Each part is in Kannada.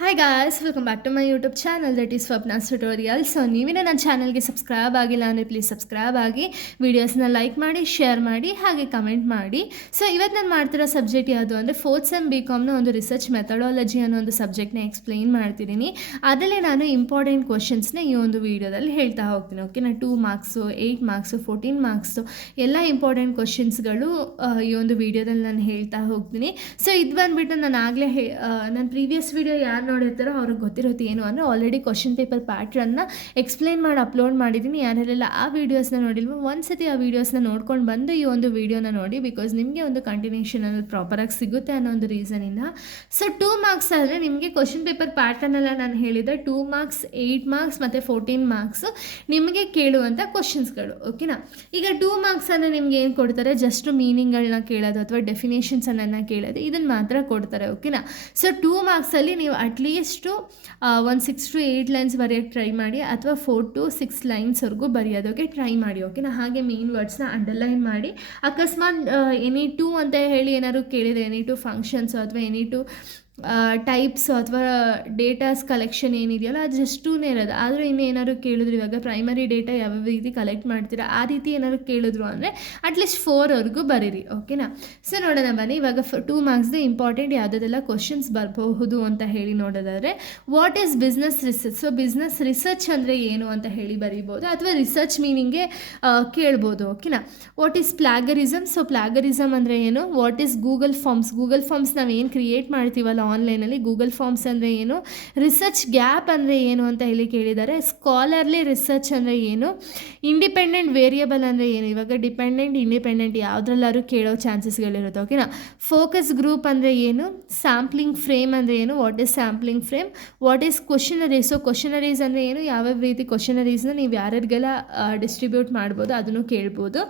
Hi guys, welcome back to my YouTube channel that is Swapna's tutorial. So ನೀವೇನೇ ನನ್ನ ಚಾನಲ್ಗೆ ಸಬ್ಸ್ಕ್ರೈಬ್ ಆಗಿಲ್ಲ ಅಂದರೆ ಪ್ಲೀಸ್ ಸಬ್ಸ್ಕ್ರೈಬ್ ಆಗಿ, ವೀಡಿಯೋಸ್ನ ಲೈಕ್ ಮಾಡಿ, ಶೇರ್ ಮಾಡಿ, ಹಾಗೆ ಕಮೆಂಟ್ ಮಾಡಿ. ಸೊ ಇವತ್ತು ನಾನು ಮಾಡ್ತಿರೋ ಸಬ್ಜೆಕ್ಟ್ ಯಾವುದು ಅಂದರೆ ಫೋರ್ತ್ ಸೆಮ್ BComನ ಒಂದು ರಿಸರ್ಚ್ ಮೆಥಡಾಲಜಿ ಅನ್ನೋ ಒಂದು ಸಬ್ಜೆಕ್ಟ್ನ ಎಕ್ಸ್ಪ್ಲೈನ್ ಮಾಡ್ತಿದ್ದೀನಿ. ಅದರಲ್ಲೇ ನಾನು ಇಂಪಾರ್ಟೆಂಟ್ ಕ್ವಶನ್ಸ್ನ ಈ ಒಂದು ವೀಡಿಯೋದಲ್ಲಿ ಹೇಳ್ತಾ ಹೋಗ್ತೀನಿ. ಓಕೆನಾ, 2 ಮಾರ್ಕ್ಸು, 8 ಮಾರ್ಕ್ಸು, 14 ಮಾರ್ಕ್ಸು ಎಲ್ಲ ಇಂಪಾರ್ಟೆಂಟ್ ಕ್ವಶನ್ಸ್ಗಳು ಈ ಒಂದು ವೀಡಿಯೋದಲ್ಲಿ ನಾನು ಹೇಳ್ತಾ ಹೋಗ್ತೀನಿ. ಸೊ ಇದು ಬಂದುಬಿಟ್ಟು ನಾನು ಆಗಲೇ ನನ್ನ ಪ್ರೀವಿಯಸ್ ವೀಡಿಯೋ ಯಾರು ನೋಡಿರ್ತಾರೋ ಅವ್ರಿಗೆ ಗೊತ್ತಿರುತ್ತೆ ಏನು ಅಂದರೆ ಆಲ್ರೆಡಿ ಕ್ವಶನ್ ಪೇಪರ್ ಪ್ಯಾಟ್ರನ್ನ ಎಕ್ಸ್ಪ್ಲೈನ್ ಮಾಡಿ ಅಪ್ಲೋಡ್ ಮಾಡಿದ್ದೀನಿ. ಯಾರೆಲ್ಲ ಆ ವೀಡಿಯೋಸ್ನ ನೋಡಿಲ್ವೋ ಒಂದ್ಸತಿ ಆ ವೀಡಿಯೋಸ್ನ ನೋಡ್ಕೊಂಡು ಬಂದು ಈ ಒಂದು ವೀಡಿಯೋನ ನೋಡಿ, ಬಿಕಾಸ್ ನಿಮಗೆ ಒಂದು ಕಂಟಿನ್ಯೂಷನ್ ಅನ್ನೋದು ಪ್ರಾಪರಾಗಿ ಸಿಗುತ್ತೆ ಅನ್ನೋ ಒಂದು ರೀಸನಿಂದ. ಸೊ 2 ಮಾರ್ಕ್ಸ್ ಆದರೆ ನಿಮಗೆ ಕ್ವಶನ್ ಪೇಪರ್ ಪ್ಯಾಟ್ರನ್ನೆಲ್ಲ ನಾನು ಹೇಳಿದೆ 2 ಮಾರ್ಕ್ಸ್, 8 ಮಾರ್ಕ್ಸ್ ಮತ್ತು 14 ಮಾರ್ಕ್ಸು ನಿಮಗೆ ಕೇಳುವಂಥ ಕ್ವಶನ್ಸ್ಗಳು. ಓಕೆನಾ, ಈಗ 2 ಮಾರ್ಕ್ಸ್ ಅಂದರೆ ನಿಮ್ಗೆ ಏನು ಕೊಡ್ತಾರೆ, ಜಸ್ಟ್ ಮೀನಿಂಗ್ಗಳನ್ನ ಕೇಳೋದು ಅಥವಾ ಡೆಫಿನೇಷನ್ಸನ್ನು ಕೇಳೋದು, ಇದನ್ನು ಮಾತ್ರ ಕೊಡ್ತಾರೆ. ಓಕೆನಾ, ಸೊ 2 ಮಾರ್ಕ್ಸಲ್ಲಿ ನೀವು ಅಟ್ಲೀಸ್ಟು ಒಂದು 6 to 8 ಲೈನ್ಸ್ ಬರೆಯೋಕ್ಕೆ ಟ್ರೈ ಮಾಡಿ, ಅಥವಾ 4 to 6 ಲೈನ್ಸ್ವರೆಗೂ ಬರೆಯೋದಕ್ಕೆ ಟ್ರೈ ಮಾಡಿ. ಓಕೆನಾ, ಹಾಗೆ ಮೇನ್ ವರ್ಡ್ಸ್ನ ಅಂಡರ್ಲೈನ್ ಮಾಡಿ. ಅಕಸ್ಮಾತ್ ಎನಿ ಟು ಅಂತ ಹೇಳಿ ಏನಾದ್ರು ಕೇಳಿದರೆ, ಎನಿ ಟು ಫಂಕ್ಷನ್ಸು ಅಥವಾ ಎನಿ ಟು ಟೈಪ್ಸು ಅಥವಾ ಡೇಟಾಸ್ ಕಲೆಕ್ಷನ್ ಏನಿದೆಯಲ್ಲ ಅದು ಜಸ್ಟೂನೇ ಇರೋದು. ಆದರೂ ಇನ್ನೇನಾದ್ರು ಕೇಳಿದ್ರು, ಇವಾಗ ಪ್ರೈಮರಿ ಡೇಟಾ ಯಾವ್ಯಾವ ರೀತಿ ಕಲೆಕ್ಟ್ ಮಾಡ್ತೀರಾ ಆ ರೀತಿ ಏನಾದ್ರು ಕೇಳಿದ್ರು ಅಂದರೆ ಅಟ್ಲೀಸ್ಟ್ 4ವರೆಗೂ ಬರೀರಿ. ಓಕೆನಾ, ಸೊ ನೋಡೋಣ ಬನ್ನಿ. ಇವಾಗ 2 ಮಾರ್ಕ್ಸ್ದು ಇಂಪಾರ್ಟೆಂಟ್ ಯಾವುದೆಲ್ಲ ಕ್ವಶನ್ಸ್ ಬರಬಹುದು ಅಂತ ಹೇಳಿ ನೋಡೋದಾದರೆ, what is business research. So business research ಅಂದರೆ ಏನು ಅಂತ ಹೇಳಿ ಬರೀಬೋದು, ಅಥವಾ ರಿಸರ್ಚ್ ಮೀನಿಂಗ್ಗೆ ಕೇಳ್ಬೋದು. ಓಕೆನಾ, what is plagiarism. So plagiarism ಅಂದರೆ ಏನು. What is Google forms. Google forms ನಾವು ಏನು ಕ್ರಿಯೇಟ್ ಮಾಡ್ತೀವಲ್ಲ ಆನ್ಲೈನಲ್ಲಿ, ಗೂಗಲ್ ಫಾರ್ಮ್ಸ್ ಅಂದರೆ ಏನು. ರಿಸರ್ಚ್ ಗ್ಯಾಪ್ ಅಂದರೆ ಏನು ಅಂತ ಹೇಳಿ ಕೇಳಿದ್ದಾರೆ. ಸ್ಕಾಲರ್ಲಿ ರಿಸರ್ಚ್ ಅಂದರೆ ಏನು. ಇಂಡಿಪೆಂಡೆಂಟ್ ವೇರಿಯಬಲ್ ಅಂದರೆ ಏನು. ಇವಾಗ ಡಿಪೆಂಡೆಂಟ್, ಇಂಡಿಪೆಂಡೆಂಟ್ ಯಾವುದ್ರಲ್ಲಾದ್ರೂ ಕೇಳೋ ಚಾನ್ಸಸ್ಗಳಿರುತ್ತೆ. ಓಕೆನಾ, ಫೋಕಸ್ ಗ್ರೂಪ್ ಅಂದರೆ ಏನು. ಸ್ಯಾಂಪ್ಲಿಂಗ್ ಫ್ರೇಮ್ ಅಂದರೆ ಏನು. What is sampling frame. What is questionnaires. So questionnaires ಅಂದರೆ ಏನು, ಯಾವ್ಯಾವ ರೀತಿ ಕ್ವಶನರೀಸ್ನ ನೀವು ಯಾರ್ಯಾರಿಗೆಲ್ಲ ಡಿಸ್ಟ್ರಿಬ್ಯೂಟ್ ಮಾಡ್ಬೋದು ಅದನ್ನು ಕೇಳ್ಬೋದು.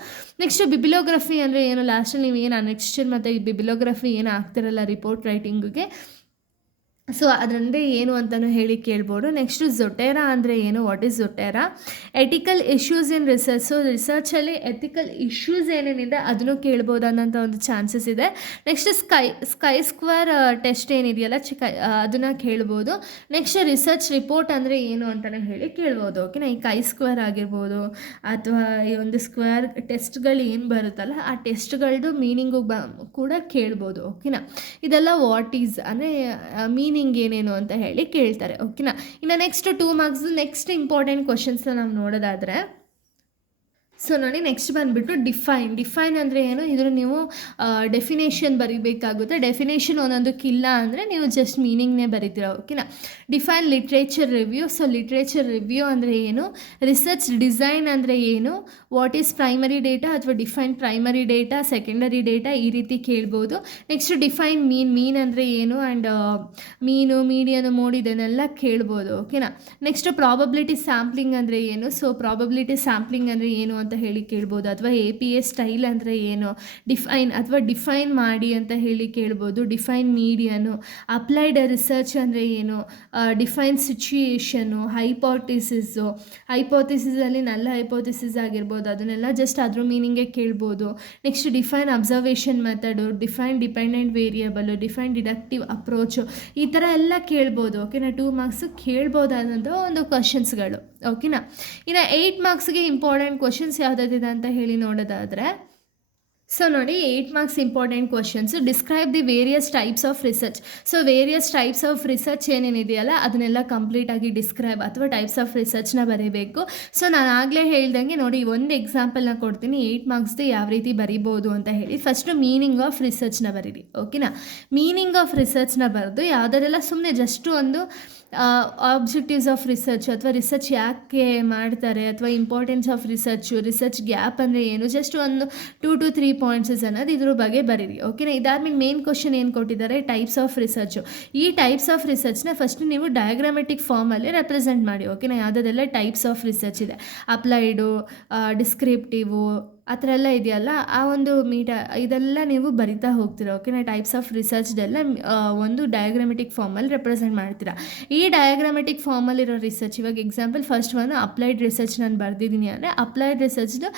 ನೆಕ್ಸ್ಟ್ ಬಿಬಿಲೋಗ್ರಫಿ ಅಂದರೆ ಏನು. ಲಾಸ್ಟಲ್ಲಿ ನೀವು ಏನು ಅನೆಕ್ಸ್ಚರ್ ಮತ್ತು ಬಿಬಿಲೋಗ್ರಫಿ ಏನು ಆಗ್ತಿರಲ್ಲ ರಿಪೋರ್ಟ್ ರೈಟಿಂಗಿಗೆ, ಸೊ ಅದರಂದರೆ ಏನು ಅಂತಲೂ ಹೇಳಿ ಕೇಳ್ಬೋದು. ನೆಕ್ಸ್ಟು ಝೊಟೇರಾ ಅಂದರೆ ಏನು. What is Zotero. Ethical issues in research. So ರಿಸರ್ಚಲ್ಲಿ ಎಥಿಕಲ್ ಇಶ್ಯೂಸ್ ಏನೇನಿದೆ ಅದನ್ನು ಕೇಳ್ಬೋದು ಅನ್ನೋಂಥ ಒಂದು ಚಾನ್ಸಸ್ ಇದೆ. ನೆಕ್ಸ್ಟ್ ಸ್ಕೈ ಸ್ಕ್ವೇರ್ ಟೆಸ್ಟ್ ಏನಿದೆಯಲ್ಲ ಅದನ್ನು ಕೇಳ್ಬೋದು. ನೆಕ್ಸ್ಟ್ ರಿಸರ್ಚ್ ರಿಪೋರ್ಟ್ ಅಂದರೆ ಏನು ಅಂತಲೂ ಹೇಳಿ ಕೇಳ್ಬೋದು. ಓಕೆನಾ, ಈ ಕೈ ಸ್ಕ್ವೇರ್ ಆಗಿರ್ಬೋದು ಅಥವಾ ಈ ಒಂದು ಸ್ಕ್ವೇರ್ ಟೆಸ್ಟ್ಗಳು ಏನು ಬರುತ್ತಲ್ಲ ಆ ಟೆಸ್ಟ್ಗಳದ್ದು ಮೀನಿಂಗು ಕೂಡ ಕೇಳ್ಬೋದು. ಓಕೆನಾ, ಇದೆಲ್ಲ ವಾಟ್ ಈಸ್ ಅಂದರೆ ಮೀನಿಂಗ್ ಏನೇನು ಅಂತ ಹೇಳಿ ಕೇಳ್ತಾರೆ. ಓಕೆನಾ, ಇನ್ನು ನೆಕ್ಸ್ಟ್ 2 ಮಾರ್ಕ್ಸ್ ನೆಕ್ಸ್ಟ್ ಇಂಪಾರ್ಟೆಂಟ್ ಕ್ವಶನ್ಸ್ನ ನಾವು ನೋಡೋದಾದರೆ, ಸೊ ನೋಡಿ ನೆಕ್ಸ್ಟ್ ಬಂದುಬಿಟ್ಟು ಡಿಫೈನ್ ಅಂದರೆ ಏನು. ಇದನ್ನು ನೀವು ಡೆಫಿನೇಷನ್ ಬರೀಬೇಕಾಗುತ್ತೆ. ಡೆಫಿನೇಷನ್ ಒಂದೊಂದಕ್ಕಿಲ್ಲ ಅಂದರೆ ನೀವು ಜಸ್ಟ್ ಮೀನಿಂಗ್ನೇ ಬರೀತೀರ. ಓಕೆನಾ, define literature review. So literature review ಅಂದರೆ ಏನು. ರಿಸರ್ಚ್ ಡಿಸೈನ್ ಅಂದರೆ ಏನು. ವಾಟ್ ಈಸ್ ಪ್ರೈಮರಿ ಡೇಟಾ ಅಥವಾ define primary data, secondary data ಈ ರೀತಿ ಕೇಳ್ಬೋದು. ನೆಕ್ಸ್ಟ್ ಡಿಫೈನ್ ಮೀನ್ ಅಂದರೆ ಏನು, ಆ್ಯಂಡ್ ಮೀನು, ಮೀಡಿಯನು, ಮೋಡ್ ಇದನ್ನೆಲ್ಲ ಕೇಳ್ಬೋದು. ಓಕೆನಾ, ನೆಕ್ಸ್ಟ್ ಪ್ರಾಬಬಿಲಿಟಿ ಸ್ಯಾಂಪ್ಲಿಂಗ್ ಅಂದರೆ ಏನು. ಸೊ ಪ್ರಾಬಬಿಲಿಟಿ ಸ್ಯಾಂಪ್ಲಿಂಗ್ ಅಂದರೆ ಏನು ಅಂತ ಹೇಳಿ ಕೇಳ್ಬೋದು. ಅಥವಾ APA ಸ್ಟೈಲ್ ಅಂದರೆ ಏನು. ಡಿಫೈನ್ ಮಾಡಿ ಅಂತ ಹೇಳಿ ಕೇಳ್ಬೋದು. ಡಿಫೈನ್ ಮೀಡಿಯನು. ಅಪ್ಲೈಡ್ ರಿಸರ್ಚ್ ಅಂದರೆ ಏನು. Define situation. ಹೈಪೋಥಿಸಿಸಲ್ಲಿ ನಲ್ಲ ಹೈಪೋಥಿಸಿಸ್ ಆಗಿರ್ಬೋದು, ಅದನ್ನೆಲ್ಲ ಜಸ್ಟ್ ಅದ್ರ ಮೀನಿಂಗೇ ಕೇಳ್ಬೋದು. Next define observation method. Define dependent variable. Define deductive approach. ಈ ಥರ ಎಲ್ಲ ಕೇಳ್ಬೋದು. ಓಕೆನಾ, 2 ಮಾರ್ಕ್ಸ್ ಕೇಳ್ಬೋದಾದಂಥ ಒಂದು ಕ್ವಶನ್ಸ್ಗಳು. ಓಕೆನಾ, ಇನ್ನು 8 ಮಾರ್ಕ್ಸ್ಗೆ ಇಂಪಾರ್ಟೆಂಟ್ ಕ್ವಶನ್ಸ್ ಯಾವುದಾದಿದೆ ಅಂತ ಹೇಳಿ ನೋಡೋದಾದರೆ, ಸೊ ನೋಡಿ 8 marks important questions. Describe the various types of research. So various types of research ಏನೇನಿದೆಯಲ್ಲ ಅದನ್ನೆಲ್ಲ ಕಂಪ್ಲೀಟಾಗಿ ಡಿಸ್ಕ್ರೈಬ್ ಅಥವಾ ಟೈಪ್ಸ್ ಆಫ್ ರಿಸರ್ಚ್ನ ಬರೀಬೇಕು. ಸೊ ನಾನು ಆಗಲೇ ಹೇಳ್ದಂಗೆ ನೋಡಿ ಒಂದು ಎಕ್ಸಾಂಪಲ್ನ ಕೊಡ್ತೀನಿ 8 ಮಾರ್ಕ್ಸ್ದು ಯಾವ ರೀತಿ ಬರಿಬೋದು ಅಂತ ಹೇಳಿ. ಫಸ್ಟು ಮೀನಿಂಗ್ ಆಫ್ ರಿಸರ್ಚ್ನ ಬರೀರಿ. ಓಕೆನಾ, ಮೀನಿಂಗ್ ಆಫ್ ರಿಸರ್ಚ್ನ ಬರೆದು ಯಾವುದರೆಲ್ಲ ಸುಮ್ಮನೆ ಜಸ್ಟು ಒಂದು ಆಬ್ಜೆಕ್ಟಿವ್ಸ್ ಆಫ್ ರಿಸರ್ಚ್ ಅಥವಾ ರಿಸರ್ಚ್ ಯಾಕೆ ಮಾಡ್ತಾರೆ ಅಥವಾ ಇಂಪಾರ್ಟೆನ್ಸ್ ಆಫ್ ರಿಸರ್ಚ್ ಗ್ಯಾಪ್ ಅಂದರೆ ಏನು, ಜಸ್ಟ್ ಒಂದು 2 to 3 ಪಾಯಿಂಟ್ಸಸ್ ಅನ್ನೋದು ಇದ್ರ ಬಗ್ಗೆ ಬರೀರಿ. ಓಕೆನಾ, ಇದಾದ್ಮೇಲೆ ಮೇನ್ ಕ್ವಶನ್ ಏನು ಕೊಟ್ಟಿದ್ದಾರೆ, ಟೈಪ್ಸ್ ಆಫ್ ರಿಸರ್ಚು. ಈ ಟೈಪ್ಸ್ ಆಫ್ ರಿಸರ್ಚ್ನ ಫಸ್ಟ್ ನೀವು ಡಯಾಗ್ರಾಮೆಟಿಕ್ ಫಾರ್ಮಲ್ಲಿ ರೆಪ್ರೆಸೆಂಟ್ ಮಾಡಿ. ಓಕೆನಾ, ಯಾವುದೆಲ್ಲ ಟೈಪ್ಸ್ ಆಫ್ ರಿಸರ್ಚ್ ಇದೆ. ಅಪ್ಲೈಡು, ಡಿಸ್ಕ್ರಿಪ್ಟಿವು, ಆ ಥರ ಎಲ್ಲ ಇದೆಯಲ್ಲ, ಆ ಒಂದು ಇದೆಲ್ಲ ನೀವು ಬರಿತಾ ಹೋಗ್ತೀರಾ. ಓಕೆನಾ. ಟೈಪ್ಸ್ ಆಫ್ ರಿಸರ್ಚ್ದೆಲ್ಲ ಒಂದು ಡಯಾಗ್ರಾಮೆಟಿಕ್ ಫಾರ್ಮಲ್ಲಿ ರೆಪ್ರೆಸೆಂಟ್ ಮಾಡ್ತೀರಾ. ಈ ಡಯಾಗ್ರಾಮೆಟಿಕ್ ಫಾರ್ಮಲ್ಲಿರೋ ರಿಸರ್ಚ್, ಇವಾಗ example first one applied research ನಾನು ಬರೆದಿದ್ದೀನಿ ಅಂದರೆ ಅಪ್ಲೈಡ್ ರಿಸರ್ಚ್ದು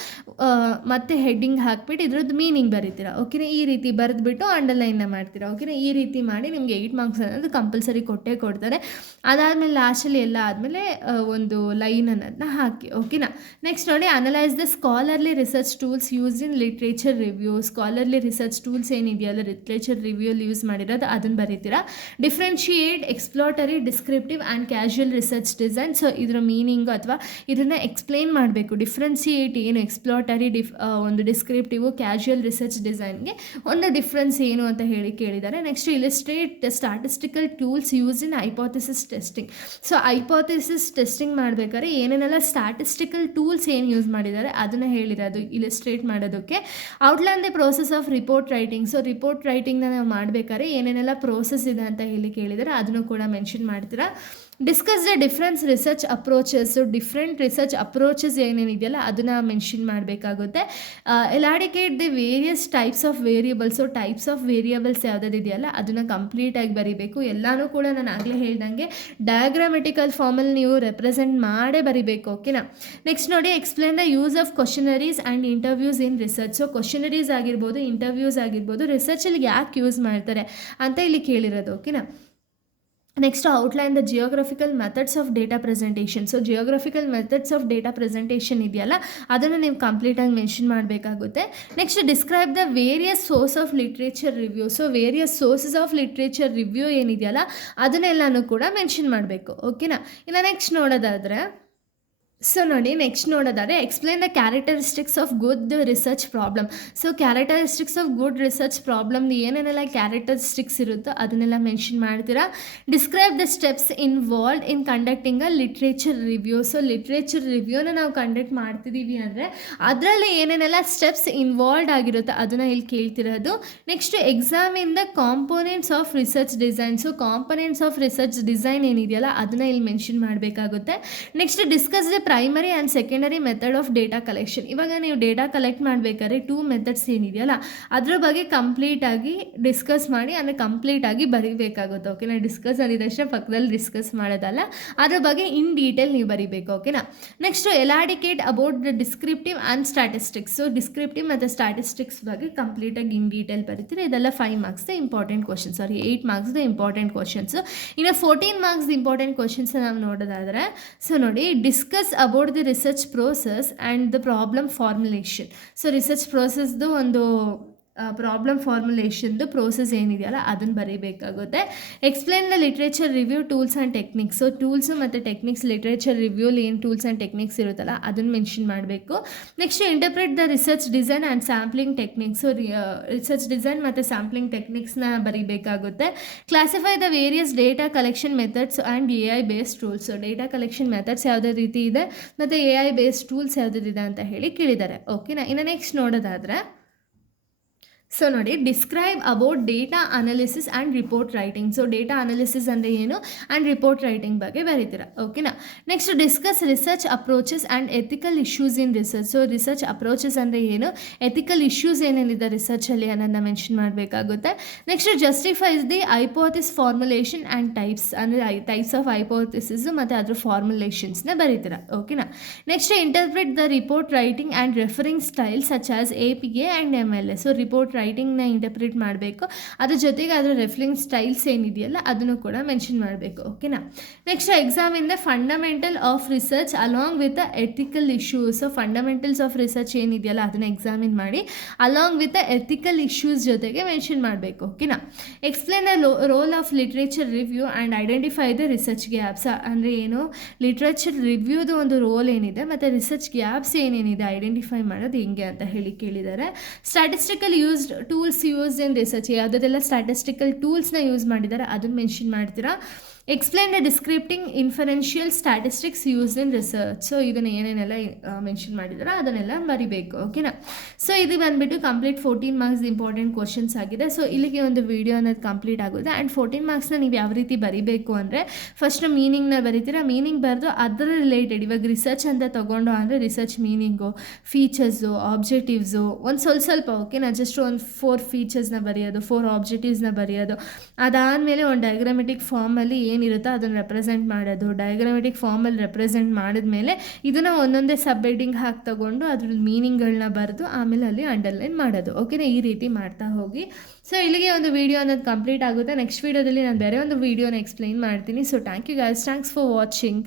ಮತ್ತೆ ಹೆಡ್ಡಿಂಗ್ ಹಾಕ್ಬಿಟ್ಟು ಇದ್ರದ್ದು ಮೀನಿಂಗ್ ಬರೀತೀರಾ. ಓಕೆನಾ. ಈ ರೀತಿ ಬರೆದ್ಬಿಟ್ಟು ಅಂಡರ್ಲೈನ್ನ ಮಾಡ್ತೀರಾ. ಓಕೆನಾ. ಈ ರೀತಿ ಮಾಡಿ ನಿಮಗೆ 8 ಮಾರ್ಕ್ಸ್ ಅನ್ನೋದು ಕಂಪಲ್ಸರಿ ಕೊಟ್ಟೇ ಕೊಡ್ತಾರೆ. ಅದಾದಮೇಲೆ ಲಾಸ್ಟಲ್ಲಿ ಎಲ್ಲ ಆದಮೇಲೆ ಒಂದು ಲೈನ್ ಅನ್ನೋದನ್ನ ಹಾಕಿ. ಓಕೆನಾ. ನೆಕ್ಸ್ಟ್ ನೋಡಿ, analyse the scholarly research tools used in literature review. Scholarly research tools ಏನಿದೆಯಲ್ಲ ಲಿಟ್ರೇಚರ್ ರಿವ್ಯೂಲಿ ಯೂಸ್ ಮಾಡಿರೋದು ಅದನ್ನು ಬರೀತೀರಾ. Differentiate exploratory, descriptive and casual research design. So ಇದರ ಮೀನಿಂಗು ಅಥವಾ ಇದನ್ನು ಎಕ್ಸ್ಪ್ಲೇನ್ ಮಾಡಬೇಕು. ಡಿಫ್ರೆನ್ಶಿಯೇಟ್ ಏನು, ಎಕ್ಸ್ಪ್ಲೋಟರಿ ಒಂದು ಡಿಸ್ಕ್ರಿಪ್ಟಿವ್, ಕ್ಯಾಶುಯಲ್ ರಿಸರ್ಚ್ ಡಿಸೈನ್ಗೆ ಒಂದು ಡಿಫ್ರೆನ್ಸ್ ಏನು ಅಂತ ಹೇಳಿ ಕೇಳಿದ್ದಾರೆ. Next illustrate statistical tools use in hypothesis testing. So hypothesis testing ಮಾಡಬೇಕಾದ್ರೆ ಏನೇನೆಲ್ಲ ಸ್ಟಾಟಿಸ್ಟಿಕಲ್ ಟೂಲ್ಸ್ ಏನು ಯೂಸ್ ಮಾಡಿದ್ದಾರೆ ಅದನ್ನು ಹೇಳಿರೋದು ಇಲಿಸ್ಟ್ರೇಟ್ ಮಾಡೋದಕ್ಕೆ. Outline the process of report writing. So report ರೈಟಿಂಗ್ನ ನಾವು ಮಾಡಬೇಕಾದ್ರೆ ಏನೇನೆಲ್ಲ ಪ್ರೋಸೆಸ್ ಇದೆ ಅಂತ ಹೇಳಿ ಕೇಳಿದರೆ ಅದನ್ನು ಕೂಡ ಮೆನ್ಷನ್ ಮಾಡ್ತೀರಾ. Discuss the difference research approaches. Different research approaches ಏನೇನಿದೆಯಲ್ಲ ಅದನ್ನು ಮೆನ್ಷನ್ ಮಾಡಬೇಕಾಗುತ್ತೆ. Elucidate the various types of variables. So types of variables ಯಾವುದಿದೆಯಲ್ಲ ಅದನ್ನು ಕಂಪ್ಲೀಟಾಗಿ ಬರೀಬೇಕು. ಎಲ್ಲನೂ ಕೂಡ ನಾನು ಆಗಲೇ ಹೇಳ್ದಂಗೆ ಡಯಾಗ್ರಾಮೆಟಿಕಲ್ ಫಾರ್ಮಲ್ಲಿ ನೀವು ರೆಪ್ರೆಸೆಂಟ್ ಮಾಡೇ ಬರೀಬೇಕು. ಓಕೆನಾ. ನೆಕ್ಸ್ಟ್ ನೋಡಿ, explain the use of questionnaires and interviews in research. So questionnaires ಆಗಿರ್ಬೋದು, ಇಂಟರ್ವ್ಯೂಸ್ ಆಗಿರ್ಬೋದು, ರಿಸರ್ಚಲ್ಲಿ ಯಾಕೆ ಯೂಸ್ ಮಾಡ್ತಾರೆ ಅಂತ ಇಲ್ಲಿ ಕೇಳಿರೋದು. ಓಕೆನಾ. Next outline the geographical methods of data presentation. So geographical methods of data presentation ಇದೆಯಲ್ಲ ಅದನ್ನು ನೀವು ಕಂಪ್ಲೀಟಾಗಿ ಮೆನ್ಷನ್ ಮಾಡಬೇಕಾಗುತ್ತೆ. Next describe the various source of literature review. So various sources of literature review ಏನಿದೆಯಲ್ಲ ಅದನ್ನೆಲ್ಲನೂ ಕೂಡ ಮೆನ್ಷನ್ ಮಾಡಬೇಕು. ಓಕೆನಾ. ಇನ್ನು ನೆಕ್ಸ್ಟ್ ನೋಡೋದಾದರೆ ಸೊ ನೋಡಿ, ನೆಕ್ಸ್ಟ್ ನೋಡೋದಾದರೆ explain the characteristics of good research problem. So characteristics of good research ಪ್ರಾಬ್ಲಮ್ದು ಏನೇನೆಲ್ಲ ಕ್ಯಾರೆಕ್ಟರಿಸ್ಟಿಕ್ಸ್ ಇರುತ್ತೋ ಅದನ್ನೆಲ್ಲ ಮೆನ್ಷನ್ ಮಾಡ್ತೀರಾ. Describe the steps involved in conducting a literature review. So literature ರಿವ್ಯೂನ ನಾವು ಕಂಡಕ್ಟ್ ಮಾಡ್ತಿದ್ದೀವಿ ಅಂದರೆ ಅದರಲ್ಲಿ ಏನೇನೆಲ್ಲ ಸ್ಟೆಪ್ಸ್ ಇನ್ವಾಲ್ವ್ಡ್ ಆಗಿರುತ್ತೋ ಅದನ್ನು ಇಲ್ಲಿ ಕೇಳ್ತಿರೋದು. Next examine the components of research design. So components of research design ಏನಿದೆಯಲ್ಲ ಅದನ್ನು ಇಲ್ಲಿ ಮೆನ್ಷನ್ ಮಾಡಬೇಕಾಗುತ್ತೆ. Next discuss the primary and secondary method of data collection. ಇವಾಗ ನೀವು ಡೇಟಾ ಕಲೆಕ್ಟ್ ಮಾಡಬೇಕಾದ್ರೆ 2 ಮೆಥಡ್ಸ್ ಏನಿದೆಯಲ್ಲ ಅದ್ರ ಬಗ್ಗೆ ಕಂಪ್ಲೀಟಾಗಿ ಡಿಸ್ಕಸ್ ಮಾಡಿ ಅಂದರೆ ಕಂಪ್ಲೀಟಾಗಿ ಬರೀಬೇಕಾಗುತ್ತೆ. ಓಕೆನಾ. ಡಿಸ್ಕಸ್ ಅಂದಿದ್ದಷ್ಟೇ ಪಕ್ಕದಲ್ಲಿ ಡಿಸ್ಕಸ್ ಮಾಡೋದಲ್ಲ, ಅದ್ರ ಬಗ್ಗೆ ಇನ್ ಡೀಟೇಲ್ ನೀವು ಬರೀಬೇಕು. ಓಕೆನಾ. Next elucidate about the descriptive and statistics. So descriptive ಮತ್ತು ಸ್ಟಾಟಿಸ್ಟಿಕ್ಸ್ ಬಗ್ಗೆ ಕಂಪ್ಲೀಟಾಗಿ ಇನ್ ಡೀಟೇಲ್ ಬರೀತೀರಿ. ಇದೆಲ್ಲ 5 marks important questions, 8 marks important questions. ಇನ್ನು 14 ಮಾರ್ಕ್ಸ್ ಇಂಪಾರ್ಟೆಂಟ್ ಕ್ವಶನ್ಸ್ ನಾವು ನೋಡೋದಾದರೆ ಸೊ ನೋಡಿ, discuss about the research process and the problem formulation. So research ಪ್ರೋಸೆಸ್ದು ಒಂದು ಪ್ರಾಬ್ಲಮ್ ಫಾರ್ಮುಲೇಷನ್ದು ಪ್ರೋಸೆಸ್ ಏನಿದೆಯಲ್ಲ ಅದನ್ನು ಬರೀಬೇಕಾಗುತ್ತೆ. Explain the literature review tools and techniques. So tools ಮತ್ತು ಟೆಕ್ನಿಕ್ಸ್, ಲಿಟ್ರೇಚರ್ ರಿವ್ಯೂಲಿ ಏನು ಟೂಲ್ಸ್ ಆ್ಯಂಡ್ ಟೆಕ್ನಿಕ್ಸ್ ಇರುತ್ತಲ್ಲ ಅದನ್ನು ಮೆನ್ಷನ್ ಮಾಡಬೇಕು. Next interpret the research design and sampling techniques. So research design ಮತ್ತು ಸ್ಯಾಂಪ್ಲಿಂಗ್ ಟೆಕ್ನಿಕ್ಸ್ನ ಬರೀಬೇಕಾಗುತ್ತೆ. Classify the various data collection methods and AI based tools. So data collection methods ಯಾವುದೇ ರೀತಿ ಇದೆ ಮತ್ತು AI ಬೇಸ್ಡ್ ಟೂಲ್ಸ್ ಯಾವುದಿದೆ ಅಂತ ಹೇಳಿ ಕೇಳಿದ್ದಾರೆ. ಓಕೆನಾ. ಇನ್ನು ನೆಕ್ಸ್ಟ್ ನೋಡೋದಾದರೆ ಸೊ ನೋಡಿ, describe about data analysis and report writing. So data analysis ಅಂದರೆ ಏನು ಆ್ಯಂಡ್ ರಿಪೋರ್ಟ್ ರೈಟಿಂಗ್ ಬಗ್ಗೆ ಬರೀತೀರಾ. ಓಕೆನಾ. Next discuss research approaches and ethical issues in research. So research approaches ಅಂದರೆ ಏನು, ಎಥಿಕಲ್ ಇಶ್ಯೂಸ್ ಏನೇನಿದೆ ರಿಸರ್ಚಲ್ಲಿ ಅನ್ನೋದನ್ನ ಮೆನ್ಷನ್ ಮಾಡಬೇಕಾಗುತ್ತೆ. Next justifies the hypothesis formulation and types, ಅಂದರೆ ಟೈಪ್ಸ್ ಆಫ್ ಹೈಪೋಥಿಸಿಸ್ ಮತ್ತು ಅದ್ರ ಫಾರ್ಮುಲೇಷನ್ಸ್ನ ಬರೀತೀರಾ. ಓಕೆನಾ. Next interpret the report writing and referring style such as APA and MLA. So report ರೈಟಿಂಗ್ನ ಇಂಟರ್ಪ್ರಿಟ್ ಮಾಡಬೇಕು, ಅದ್ರ ಜೊತೆಗೆ ಅದರ ರೆಫರಿಂಗ್ ಸ್ಟೈಲ್ಸ್ ಏನಿದೆಯಲ್ಲ ಅದನ್ನು ಕೂಡ ಮೆನ್ಷನ್ ಮಾಡಬೇಕು. ಓಕೆನಾ. Next examine the fundamental of research along with the ethical issues. So fundamentals of research ಏನಿದೆಯಲ್ಲ ಅದನ್ನು ಎಕ್ಸಾಮಿನ್ ಮಾಡಿ along with the ethical issues ಜೊತೆಗೆ ಮೆನ್ಷನ್ ಮಾಡಬೇಕು. ಓಕೆನಾ. Explain the role of literature review and identify the research gaps. ಅಂದರೆ ಏನು, ಲಿಟ್ರೇಚರ್ ರಿವ್ಯೂದು ಒಂದು ರೋಲ್ ಏನಿದೆ ಮತ್ತು ರಿಸರ್ಚ್ ಗ್ಯಾಪ್ಸ್ ಏನೇನಿದೆ ಐಡೆಂಟಿಫೈ ಮಾಡೋದು ಹೆಂಗೆ ಅಂತ ಹೇಳಿ ಕೇಳಿದ್ದಾರೆ. Statistical used tools use in research, ಯಾವುದೆಲ್ಲ ಸ್ಟ್ಯಾಟಿಸ್ಟಿಕಲ್ ಟೂಲ್ಸ್ನ ಯೂಸ್ ಮಾಡಿದ್ದಾರೆ ಅದನ್ನು ಮೆನ್ಷನ್ ಮಾಡ್ತೀರಾ. Explain the descriptive inferential statistics use in research. So ಇದನ್ನು ಏನೇನೆಲ್ಲ ಮೆನ್ಷನ್ ಮಾಡಿದಾರೋ ಅದನ್ನೆಲ್ಲ ಬರಿಬೇಕು. ಓಕೆನಾ. ಸೊ ಇದು ಬಂದುಬಿಟ್ಟು ಕಂಪ್ಲೀಟ್ 14 ಮಾರ್ಕ್ಸ್ ಇಂಪಾರ್ಟೆಂಟ್ ಕ್ವಶನ್ಸ್ ಆಗಿದೆ. ಸೊ ಇಲ್ಲಿಗೆ ಒಂದು ವಿಡಿಯೋ ಅನ್ನೋದು ಕಂಪ್ಲೀಟ್ ಆಗುತ್ತೆ. ಆ್ಯಂಡ್ 14 ಮಾರ್ಕ್ಸ್ನ ನೀವು ಯಾವ ರೀತಿ ಬರಿಬೇಕು ಅಂದರೆ ಫಸ್ಟ್ ಮೀನಿಂಗ್ನ ಬರಿತೀರಾ. ಮೀನಿಂಗ್ ಬರೆದು ಅದರ ರಿಲೇಟೆಡ್ ಇವಾಗ ರಿಸರ್ಚ್ ಅಂತ ತೊಗೊಂಡು ಅಂದರೆ ರಿಸರ್ಚ್ ಮೀನಿಂಗು, ಫೀಚರ್ಸು, ಆಬ್ಜೆಕ್ಟಿವ್ಸು ಒಂದು ಸ್ವಲ್ಪ ಓಕೆನಾ. ಜಸ್ಟ್ ಒಂದು 4 ಫೀಚರ್ಸ್ನ ಬರೆಯೋದು, 4 ಆಬ್ಜೆಕ್ಟಿವ್ಸ್ನ ಬರೆಯೋದು. ಅದಾದಮೇಲೆ ಒಂದು ಡಯಾಗ್ರಾಮೆಟಿಕ್ ಫಾರ್ಮಲ್ಲಿ ಏನಿರುತ್ತೋ ಅದನ್ನು ರೆಪ್ರೆಸೆಂಟ್ ಮಾಡೋದು. ಡಯಾಗ್ರಾಮೆಟಿಕ್ ಫಾರ್ಮಲ್ಲಿ ರೆಪ್ರೆಸೆಂಟ್ ಮಾಡಿದ್ಮೇಲೆ ಇದನ್ನು ಒಂದೊಂದೇ ಸಬ್ ಹೆಡ್ಡಿಂಗ್ ಹಾಕಿ ತೊಗೊಂಡು ಅದ್ರ ಮೀನಿಂಗ್ಗಳನ್ನ ಬರೆದು ಆಮೇಲೆ ಅಲ್ಲಿ ಅಂಡರ್ಲೈನ್ ಮಾಡೋದು. ಓಕೆನಾ. ಈ ರೀತಿ ಮಾಡ್ತಾ ಹೋಗಿ. ಸೊ ಇಲ್ಲಿಗೆ ಒಂದು ವಿಡಿಯೋ ಅನ್ನೋದು ಕಂಪ್ಲೀಟ್ ಆಗುತ್ತೆ. ನೆಕ್ಸ್ಟ್ ವೀಡಿಯೋದಲ್ಲಿ ನಾನು ಬೇರೆ ಒಂದು ವಿಡಿಯೋನ ಎಕ್ಸ್ಪ್ಲೈನ್ ಮಾಡ್ತೀನಿ. So thank you guys, thanks for watching.